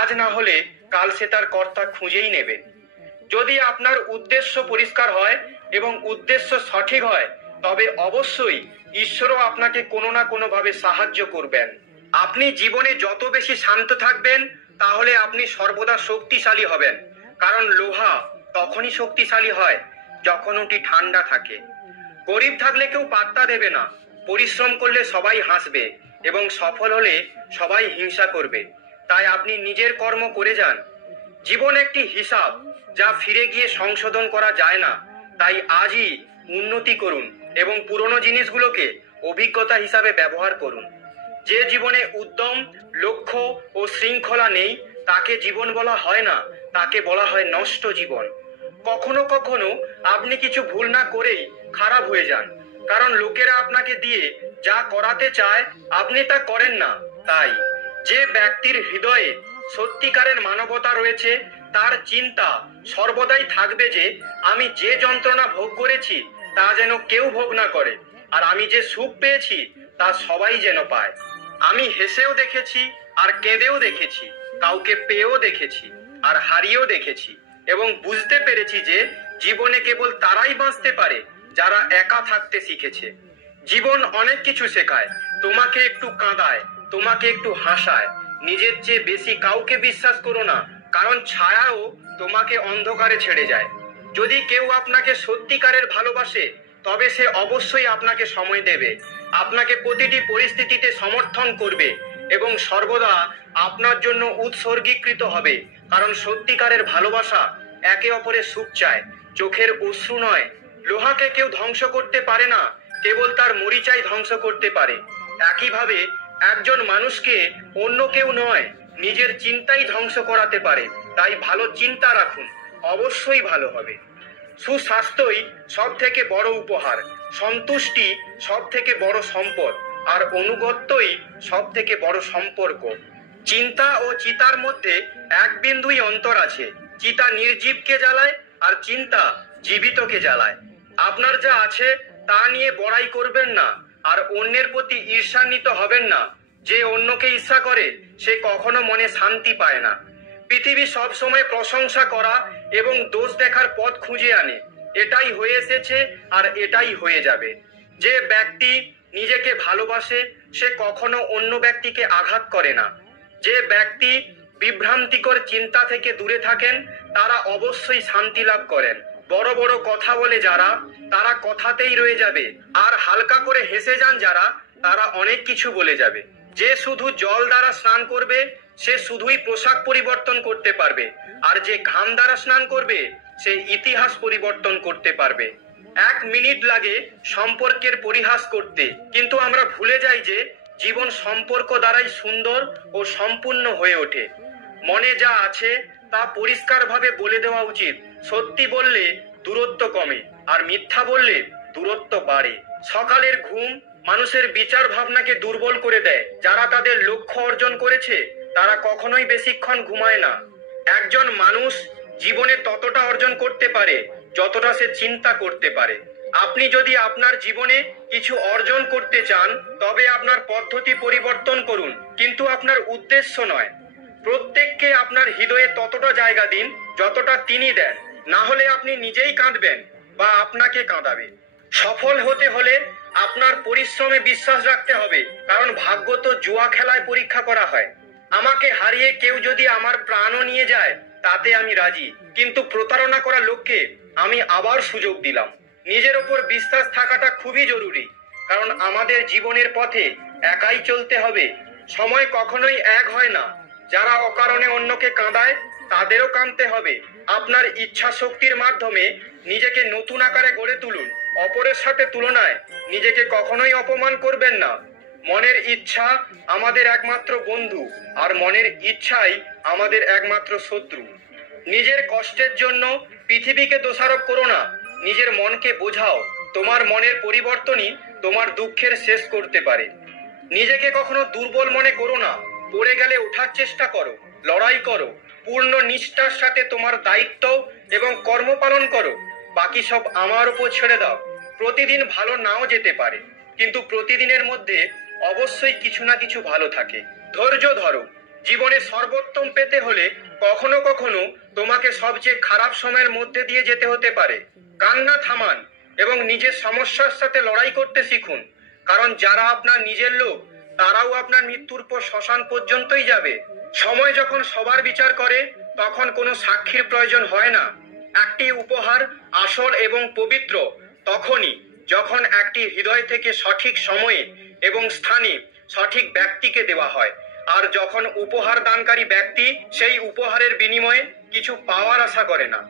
আজ না হলে কাল সে তার কর্তা খুঁজেই নেবে। যদি আপনার উদ্দেশ্য পরিষ্কার হয় এবং উদ্দেশ্য সঠিক হয়, তবে অবশ্যই ঈশ্বরও আপনাকে কোনো না কোনো ভাবে সাহায্য করবেন। আপনি জীবনে যত বেশি শান্ত থাকবেন, তাহলে আপনি সর্বদা শক্তিশালী হবেন। কারণ লোহা তখনই শক্তিশালী হয় যখন ওটি ঠান্ডা থাকে। গরিব থাকলে কেউ পাত্তা দেবে না, পরিশ্রম করলে সবাই হাসবে এবং সফল হলে সবাই হিংসা করবে। তাই আপনি নিজের কর্ম করে যান। জীবন একটি হিসাব, যা ফিরে গিয়ে সংশোধন করা যায় না। তাই আজই উন্নতি করুন এবং পুরনো জিনিসগুলোকে অভিজ্ঞতা হিসাবে ব্যবহার করুন। যে জীবনে উদ্যম, লক্ষ্য ও শৃঙ্খলা নেই, তাকে জীবন বলা হয় না, তাকে বলা হয় নষ্ট জীবন। কখনো কখনো আপনি কিছু ভুল না করেই খারাপ হয়ে যান, কারণ লোকেরা আপনাকে দিয়ে যা করাতে চায় আপনি তা করেন না। তাই যে ব্যক্তির হৃদয়ে সত্যিকারের মানবতা রয়েছে, তার চিন্তা সর্বদাই থাকবে যে আমি যে যন্ত্রণা ভোগ করেছি তা যেন কেউ ভোগ না করে, আর আমি যে সুখ পেয়েছি তা সবাই যেন পায়। আমি হেসেও দেখেছি আর কেঁদেও দেখেছি, কাউকে পেয়েও দেখেছি আর হারিয়েও দেখেছি, এবং বুঝতে পেরেছি যে জীবনে কেবল তারাই বাঁচতে পারে যারা একা থাকতে শিখেছে। জীবন অনেক কিছু শেখায়, তোমাকে একটু কাঁদায়, তোমাকে একটু হাসায়। নিজের চেয়ে বেশি কাউকে বিশ্বাস করো না, কারণ ছায়াও তোমাকে অন্ধকারে ছেড়ে যায়। যদি কেউ আপনাকে সত্যিকারের ভালোবাসে, তবে সে অবশ্যই আপনাকে সময় দেবে, আপনাকে প্রতিটি পরিস্থিতিতে সমর্থন করবে এবং সর্বদা আপনার জন্য উৎসর্গীকৃত হবে। কারণ সত্যিকারের ভালোবাসা একে অপরের সুখ চায়, চোখের অশ্রু নয়। লোহাকে কেউ ধ্বংস করতে পারে না, কেবল তার মরিচাই ধ্বংস করতে পারে। একইভাবে একজন মানুষকে অন্য কেউ নয়, নিজের চিন্তাই ধ্বংস করাতে পারে। তাই ভালো চিন্তা রাখুন, অবশ্যই ভালো হবে। সুস্বাস্থ্যই সব থেকে বড় উপহার, সন্তুষ্টি সব থেকে বড় সম্পদ, আর অনুগত্যই সব থেকে বড় সম্পর্ক। চিন্তা ও চিতার মধ্যে এক বিন্দুই অন্তর আছে। চিতা নির্জীবকে জ্বালায় আর চিন্তা জীবিতকে জ্বালায়। আপনার যা আছে তা নিয়ে বড়াই করবেন না, আর অন্যের প্রতি ঈর্ষান্বিত হবেন না। যে অন্যকে ঈর্ষা করে সে কখনো মনে শান্তি পায় না। পৃথিবী সব সময় প্রশংসা করা এবং দোষ দেখার পথ খুঁজে আনে। এটাই হয়ে এসেছে আর এটাই হয়ে যাবে। যে ব্যক্তি নিজেকে ভালোবাসে সে কখনো অন্য ব্যক্তিকে আঘাত করে না। যে ব্যক্তি বিভ্রান্তিকর চিন্তা থেকে দূরে থাকেন, তারা অবশ্যই শান্তি লাভ করেন। বড় বড় কথা বলে যারা, তারা কথাতেই রয়ে যাবে, আর হালকা করে হেসে যান যারা, তারা অনেক কিছু বলে যাবে। যে শুধু জল দ্বারা স্নান করবে সে শুধুই পোশাক পরিবর্তন করতে পারবে, আর যে ঘাম দ্বারা স্নান করবে সে ইতিহাস পরিবর্তন করতে পারবে। 1 মিনিট লাগে সম্পর্কের পরিহাস করতে, কিন্তু আমরা ভুলে যাই যে জীবন সম্পর্ক দ্বারাই সুন্দর ও সম্পূর্ণ হয়ে ওঠে। মনে যা আছে তা পরিষ্কারভাবে বলে দেওয়া উচিত। সত্যি বললে দূরত্ব কমে, আর মিথ্যা বললে দূরত্ব বাড়ে। সকালের ঘুম মানুষের বিচার ভাবনাকে দুর্বল করে দেয়। যারা তাদের লক্ষ্য অর্জন করেছে তারা কখনোই বেশিক্ষণ ঘুমায় না। একজন মানুষ জীবনে ততটা অর্জন করতে পারে যতটা সে চিন্তা করতে পারে। আপনি যদি আপনার জীবনে কিছু অর্জন করতে চান তবে আপনার পদ্ধতি পরিবর্তন করুন, কিন্তু আপনার উদ্দেশ্য নয়। প্রত্যেককে আপনার হৃদয়ে ততটা জায়গা দিন যতটা তিনি দেন, না হলে আপনি নিজেই কাঁদবেন বা আপনাকে কাঁদাবে। সফল হতে হলে আপনার পরিশ্রমে বিশ্বাস রাখতে হবে, কারণ ভাগ্য তো জুয়া খেলায় পরীক্ষা করা হয়। আমাকে হারিয়ে কেউ যদি আমার প্রাণও নিয়ে যায় তাতে আমি রাজি, কিন্তু প্রতারণা করা লোককে আমি আবার সুযোগ দিলাম। নিজের ওপর বিশ্বাস থাকাটা খুবই জরুরি, কারণ আমাদের জীবনের পথে একাই চলতে হবে। সময় কখনোই এক হয় না। যারা অকারণে অন্যকে কাঁদায় তাদেরও কাঁদতে হবে। আপনার ইচ্ছা শক্তির মাধ্যমে নিজেকে নতুন আকারে গড়ে তুলুন। অপরের সাথে তুলনায় নিজেকে কখনোই অপমান করবেন না। মনের ইচ্ছা আমাদের একমাত্র বন্ধু, আর মনের ইচ্ছাই আমাদের একমাত্র শত্রু। নিজের কষ্টের জন্য পৃথিবীকে দোষারোপ করো না, নিজের মনকে বোঝাও। তোমার মনের পরিবর্তনই তোমার দুঃখের শেষ করতে পারে। নিজেকে কখনো দুর্বল মনে করো না। পড়ে গেলে ওঠার চেষ্টা করো, লড়াই করো, পূর্ণ নিষ্ঠার সাথে তোমার দায়িত্ব এবং কর্ম পালন করো। বাকি সব আমার উপর ছেড়ে দাও। প্রতিদিন ভালো নাও যেতে পারে, কিন্তু প্রতিদিনের মধ্যে অবশ্যই কিছু না কিছু ভালো থাকে। ধৈর্য ধরো। জীবনে সর্বোত্তম পেতে হলে কখনো কখনো তোমাকে সবচেয়ে খারাপ সময়ের মধ্যে দিয়ে যেতে হতে পারে। কান্না থামান এবং নিজের সমস্যার সাথে লড়াই করতে শিখুন, কারণ যারা আপনার নিজের লোক তারাও আপনার মৃত্যুর পর শ্মশান পর্যন্তই যাবে। সময় যখন সবার বিচার করে তখন কোনো সাক্ষীর প্রয়োজন হয় না। একটি উপহার আসল এবং পবিত্র তখনই যখন একটি হৃদয় থেকে সঠিক সময়ে এবং স্থানে সঠিক ব্যক্তিকে দেওয়া হয়, আর যখন উপহার দানকারী ব্যক্তি সেই উপহারের বিনিময়ে কিছু পাওয়ার আশা করে না।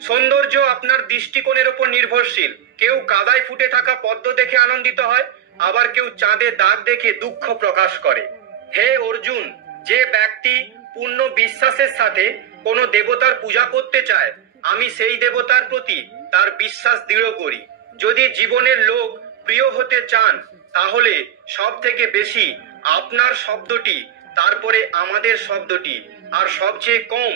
সৌন্দর্য আপনার দৃষ্টিকোণের উপর নির্ভরশীল। কেউ কাদায় ফুটে থাকা পদ্ম দেখে আনন্দিত হয়, আবার কেউ চাঁদে দাগ দেখে দুঃখ প্রকাশ করে। হে অর্জুন, যে ব্যক্তি পূর্ণ বিশ্বাসের সাথে কোনো দেবতার পূজা করতে চায়, আমি সেই দেবতার প্রতি তার বিশ্বাস দৃঢ় করি। যদি জীবনের লোক প্রিয় হতে চান তাহলে সব থেকে বেশি আপনার শব্দটি, তারপরে আমাদের শব্দটি, আর সবচেয়ে কম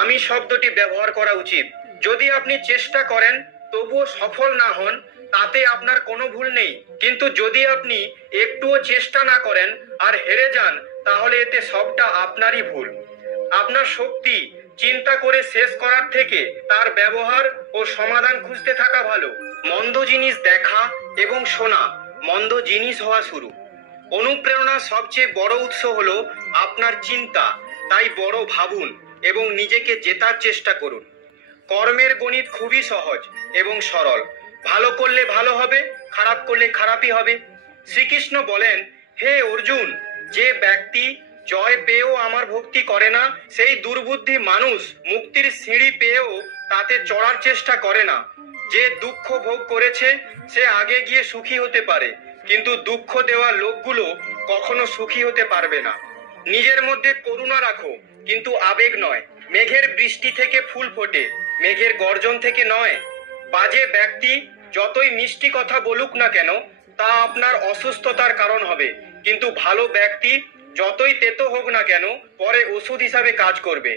আমি শব্দটি ব্যবহার করা উচিত। যদি আপনি চেষ্টা করেন তবুও সফল না হন তাতে আপনার কোনো ভুল নেই, কিন্তু যদি আপনি একটুও চেষ্টা না করেন আর হেরে যান তাহলে এতে সবটা আপনারই ভুল। আপনার শক্তি চিন্তা করে শেষ করার থেকে তার ব্যবহার ও সমাধান খুঁজতে থাকা ভালো। মন্দ জিনিস দেখা এবং শোনা মন্দ জিনিস হওয়া শুরু। অনুপ্রেরণার সবচেয়ে বড় উৎস হলো আপনার চিন্তা। তাই বড় ভাবুন এবং নিজেকে জেতার চেষ্টা করুন। কর্মের গণিত খুবই সহজ এবং সরল। ভালো করলে ভালো হবে, খারাপ করলে খারাপই হবে। শ্রীকৃষ্ণ বলেন, হে অর্জুন, যে ব্যক্তি জয় পেয়েও আমার ভক্তি করে না, সেই দুর্বুদ্ধি মানুষ মুক্তির সিঁড়ি পেয়েও তাতে চড়ার চেষ্টা করে না। যে দুঃখ ভোগ করেছে সে আগে গিয়ে সুখী হতে পারে, কিন্তু দুঃখ দেওয়া লোকগুলো কখনো সুখী হতে পারবে না। নিজের মধ্যে করুণা রাখো, কিন্তু আবেগ নয়। মেঘের বৃষ্টি থেকে ফুল ফোটে, মেঘের গর্জন থেকে নয়। বাজে ব্যক্তি যতই মিষ্টি কথা বলুক না কেন তা আপনার অসুস্থতার কারণ হবে, কিন্তু ভালো ব্যক্তি যতই তেতো হোক না কেন পরে ওষুধ হিসাবে কাজ করবে।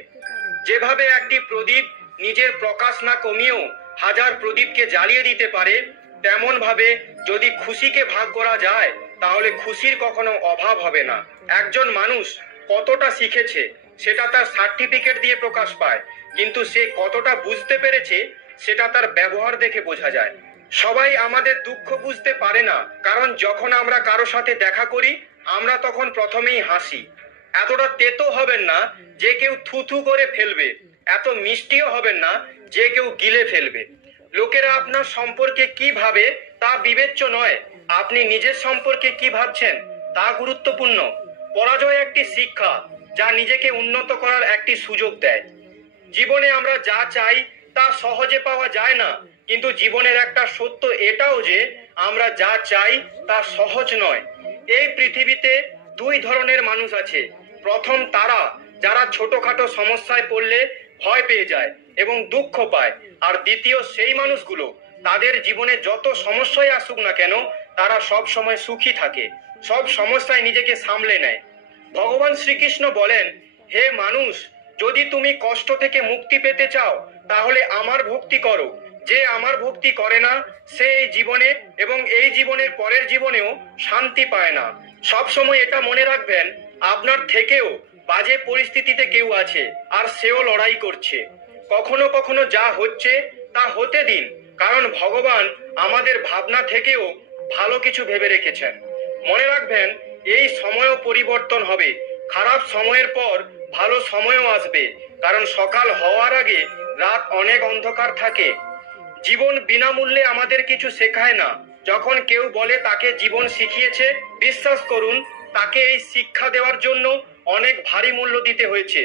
যেভাবে একটি প্রদীপ নিজের প্রকাশ না কমিয়েও হাজার প্রদীপকে জ্বালিয়ে দিতে পারে, তেমন ভাবে যদি খুশিকে ভাগ করা যায় তাহলে খুশির কখনো অভাব হবে না। একজন মানুষ কতটা শিখেছে সেটা তার সার্টিফিকেট দিয়ে প্রকাশ পায়, কিন্তু সে কতটা বুঝতে পেরেছে সেটা তার ব্যবহার দেখে বোঝা যায়। সবাই আমাদের দুঃখ বুঝতে পারে না, কারণ যখন আমরা কারো সাথে দেখা করি আমরা তখন প্রথমেই হাসি। এতটা তেতো হবেন না যে কেউ থুথু করে ফেলবে, এত মিষ্টিও হবেন না যে কেউ গিলে ফেলবে। লোকেরা আপনার সম্পর্কে কি ভাবে তা বিবেচ্য নয়, আপনি নিজের সম্পর্কে কি ভাবছেন তা গুরুত্বপূর্ণ। পরাজয় একটি শিক্ষা যা নিজেকে উন্নত করার একটি সুযোগ দেয়। জীবনে আমরা যা চাই তা সহজে পাওয়া যায় না, কিন্তু জীবনের একটা সত্য এটাও যে আমরা যা চাই তা সহজ নয়। এই পৃথিবীতে দুই ধরনের মানুষ আছে। প্রথম তারা যারা ছোটখাটো সমস্যায় পড়লে ভয় পেয়ে যায় এবং দুঃখ পায়, আর দ্বিতীয় সেই মানুষগুলো তাদের জীবনে যত সমস্যাই আসুক না কেন তারা সব সময় সুখী থাকে, সব সমস্যায় নিজেকে সামলে নেয়। ভগবান শ্রীকৃষ্ণ বলেন, হে মানুষ, যদি তুমি কষ্ট থেকে মুক্তি পেতে চাও তাহলে আমার ভক্তি করো। যে আমার ভক্তি করে না সে এই জীবনে এবং এই জীবনের পরের জীবনেও শান্তি পায় না। সব সময় এটা মনে রাখবেন, আপনার থেকেও বাজে পরিস্থিতিতে কেউ আছে আর সেও লড়াই করছে। কখনো কখনো যা হচ্ছে তা হতে দিন, কারণ ভগবান আমাদের ভাবনা থেকেও ভালো কিছু ভেবে রেখেছেন। মনে রাখবেন, এই সময়ও পরিবর্তন হবে। খারাপ সময়ের পর ভালো সময়ও আসবে, কারণ সকাল হওয়ার আগে রাত অনেক অন্ধকার থাকে। জীবন বিনামূল্যে আমাদের কিছু শেখায় না। যখন কেউ বলে তাকে জীবন শিখিয়েছে, বিশ্বাস করুন তাকে এই শিক্ষা দেওয়ার জন্য অনেক ভারী মূল্য দিতে হয়েছে।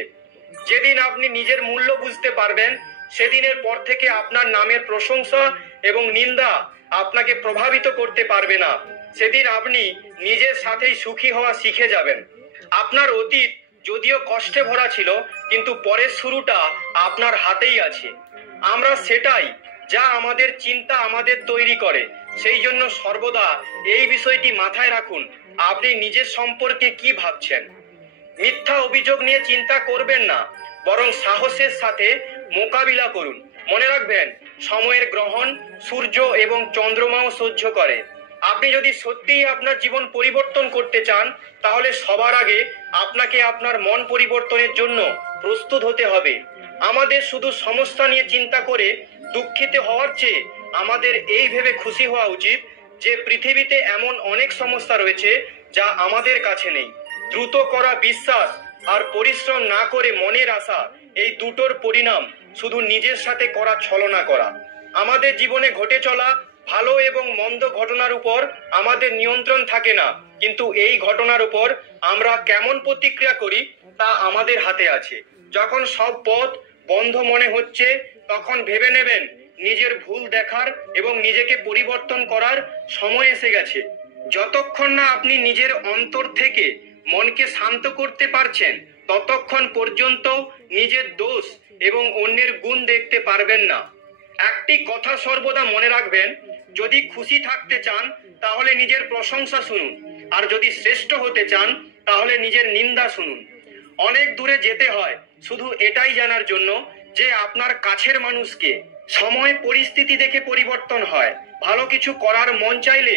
যেদিন আপনি নিজের মূল্য বুঝতে পারবেন, সেদিনের পর থেকে আপনার নামের প্রশংসা এবং নিন্দা আপনাকে প্রভাবিত করতে পারবে না। সেদিন আপনি নিজের সাথেই সুখী হওয়া শিখে যাবেন। আপনার অতীত যদিও কষ্টে ভরা ছিল, কিন্তু পরের শুরুটা আপনার হাতেই আছে। আমরা সেটাই যা আমাদের চিন্তা আমাদের তৈরি করে। সেই জন্য সর্বদা এই বিষয়টি মাথায় রাখুন, আপনি নিজের সম্পর্কে কি ভাবছেন। মিথ্যা অভিযোগ নিয়ে চিন্তা করবেন না, বরং সাহসের সাথে মোকাবিলা করুন। মনে রাখবেন, সময়ের গ্রহণ সূর্য এবং চন্দ্রমাও সহ্য করে। আপনি যদি সত্যিই আপনার জীবন পরিবর্তন করতে চান, তাহলে সবার আগে আপনাকে আপনার মন পরিবর্তনের জন্য প্রস্তুত হতে হবে। আমাদের শুধু সমস্যা নিয়ে চিন্তা করে দুঃখিত হওয়ার চেয়ে আমাদের এই ভেবে খুশি হওয়া উচিত যে পৃথিবীতে এমন অনেক সমস্যা রয়েছে যা আমাদের কাছে নেই। দ্রুত করা বিশ্বাস আর পরিশ্রম না করে মনের আশা, এই দুটোর পরিণাম শুধু নিজের সাথে করা ছলনা করা। আমাদের জীবনে ঘটে চলা ভালো এবং মন্দ ঘটনার উপর আমাদের নিয়ন্ত্রণ থাকে না, কিন্তু এই ঘটনার উপর আমরা কেমন প্রতিক্রিয়া করি তা আমাদের হাতে আছে। যখন সব পথ বন্ধ মনে হচ্ছে, তখন ভেবে নেবেন নিজের ভুল দেখার এবং নিজেকে পরিবর্তন করার সময় এসে গেছে। যতক্ষণ না আপনি নিজের অন্তর থেকে মনকে শান্ত করতে পারছেন, ততক্ষণ পর্যন্ত নিজের দোষ এবং অন্যের গুণ দেখতে পারবেন না। একটি কথা সর্বদা মনে রাখবেন, যদি খুশি থাকতে চান তাহলে নিজের প্রশংসা শুনুন, আর যদি শ্রেষ্ঠ হতে চান তাহলে নিজের নিন্দা শুনুন। অনেক দূরে যেতে হয় শুধু এটাই জানার জন্য যে আপনার কাছের মানুষকে। সময় পরিস্থিতি দেখে পরিবর্তন হয়। ভালো কিছু করার মন চাইলে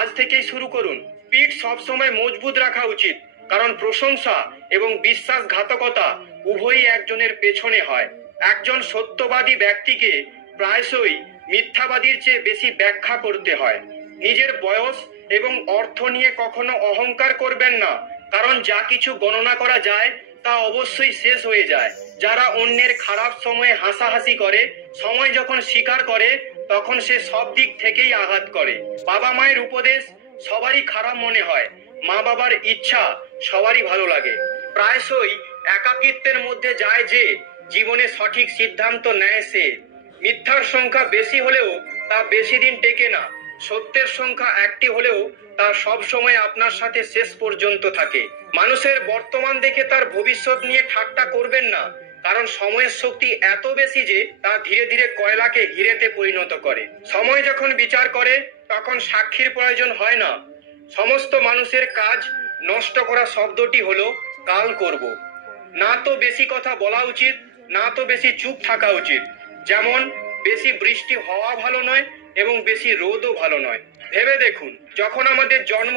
আজ থেকেই শুরু করুন। পিঠ সবসময় মজবুত রাখা উচিত, কারণ প্রশংসা এবং বিশ্বাসঘাতকতা উভয়ই একজনের পেছনে হয়। একজন সত্যবাদী ব্যক্তিকে প্রায়শই মিথ্যাবাদীর চেয়ে বেশি ব্যাখ্যা করতে হয়। নিজের বয়স এবং অর্থ নিয়ে কখনো অহংকার করবেন না, কারণ যা কিছু গণনা করা যায় তা অবশ্যই শেষ হয়ে যায়। যারা অন্যের খারাপ সময়ে হাসাহাসি করে, সময় যখন স্বীকার করে তখন সে সব দিক থেকেই আঘাত করে। বাবা মায়ের উপদেশ সবারই খারাপ মনে হয়, মা বাবার ইচ্ছা সবারই ভালো লাগে। প্রায়শই একাকিত্বের মধ্যে যায় যে জীবনে সঠিক সিদ্ধান্ত নেয় সে। মিথ্যার সংখ্যা বেশি হলেও তা বেশি দিন টেকে না। সত্যের সংখ্যা একটি হলেও তা সব সময় আপনার সাথে শেষ পর্যন্ত থাকে। মানুষের বর্তমান দেখে তার ভবিষ্যৎ নিয়ে ঠাট্টা করবেন না, কারণ সময়ের শক্তি এত বেশি যে তা ধীরে ধীরে কয়লাকে হিরেতে পরিণত করে। সময় যখন বিচার করে তখন সাক্ষীর প্রয়োজন হয় না। সমস্ত মানুষের কাজ নষ্ট করা শব্দটি হলো কাল করব। না তো বেশি কথা বলা উচিত, না তো বেশি চুপ থাকা উচিত। যেমন বেশি বৃষ্টি হওয়া ভালো নয় এবং বেশি রোদও ভালো নয়। ভেবে দেখুন, যখন আমাদের জন্ম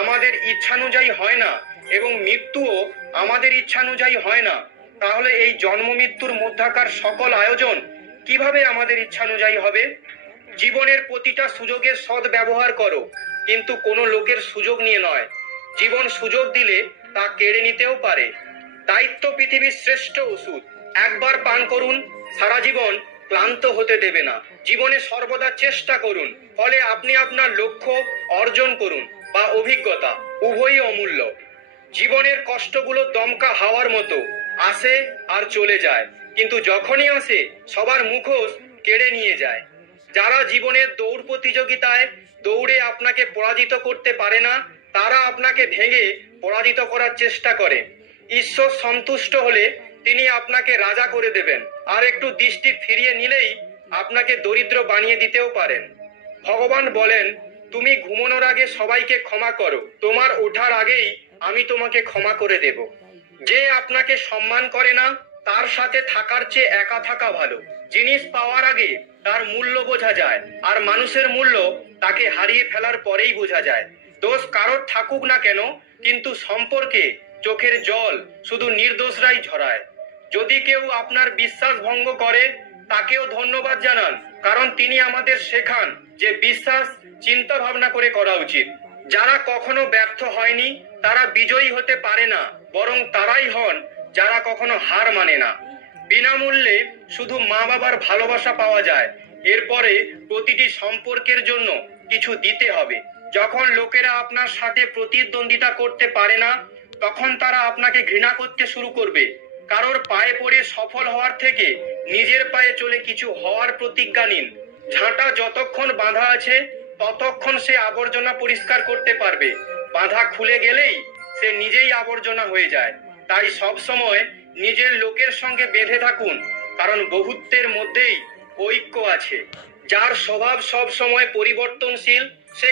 আমাদের ইচ্ছানুযায়ী হয় না এবং মৃত্যুও আমাদের ইচ্ছানুযায়ী হয় না, তাহলে এই জন্ম মৃত্যুর মধ্যকার সকল আয়োজন কিভাবে আমাদের ইচ্ছানুযায়ী হবে? জীবনের প্রতিটা সুযোগের সৎ ব্যবহার করো, কিন্তু কোনো লোকের সুযোগ নিয়ে নয়। জীবন সুযোগ দিলে তা কেড়ে নিতেও পারে। দায়িত্ব পৃথিবীর শ্রেষ্ঠ ওষুধ। একবার পান করুন, সারা জীবন ক্লান্ত হতে দেবে না। জীবনে সর্বদা চেষ্টা করুন, ফলে আপনি আপনার লক্ষ্য অর্জন করুন বা অভিজ্ঞতা, উভয়ই অমূল্য। জীবনের কষ্টগুলো দমকা হাওয়ার মতো, আসে আর চলে যায়, কিন্তু যখনই আসে সবার মুখোশ কেড়ে নিয়ে যায়। যারা জীবনের দৌড় প্রতিযোগিতায় দৌড়ে আপনাকে পরাজিত করতে পারে না, তারা আপনাকে ভেঙে পরাজিত করার চেষ্টা করে। ঈশ্বর সন্তুষ্ট হলে তিনি আপনাকে রাজা করে দেবেন, আর একটু দৃষ্টি ফিরিয়ে নিলেই আপনাকে দরিদ্র বানিয়ে দিতেও পারেন। ভগবান বলেন, তুমি ঘুমানোর আগে সবাইকে ক্ষমা করো, তোমার ওঠার আগেই আমি তোমাকে ক্ষমা করে দেব। যে আপনাকে সম্মান করে না তার সাথে থাকার চেয়ে একা থাকা ভালো। জিনিস পাওয়ার আগে তার মূল্য বোঝা যায়, আর মানুষের মূল্য তাকে হারিয়ে ফেলার পরেই বোঝা যায়। দোষ কারোর থাকুক না কেন, কিন্তু সম্পর্কে চোখের জল শুধু নির্দোষরাই ঝরায়। যদি কেউ আপনার বিশ্বাস ভঙ্গ করে তাকেও ধন্যবাদ জানান, কারণ তিনি আমাদের শেখান যে বিশ্বাস চিন্তা ভাবনা করে করা উচিত। যারা কখনো ব্যর্থ হয়নি তারা বিজয়ী হতে পারে না, বরং তারাই হন যারা কখনো হার মানে না। বিনামূল্যে শুধু মা বাবার ভালোবাসা পাওয়া যায়, এরপরে প্রতিটি সম্পর্কের জন্য কিছু দিতে হবে। যখন লোকেরা আপনার সাথে প্রতিদ্বন্দ্বিতা করতে পারে না, তখন তারা আপনাকে ঘৃণা করতে শুরু করবে। কারোর পায়ে পড়ে সফল হওয়ার থেকে নিজের পায়ে চলে কিছু হওয়ার প্রতিজ্ঞা নিন। ঝাঁটা যতক্ষণ বাঁধা আছে ততক্ষণ সে আবর্জনা পরিষ্কার করতে পারবে, বাঁধা খুলে গেলেই সে নিজেই আবর্জনা হয়ে যায়। তাই সব সময় নিজের লোকের সঙ্গে বেঁধে থাকুন, কারণ বহুত্বের মধ্যেই ঐক্য আছে। যার স্বভাব সব সময় পরিবর্তনশীল সে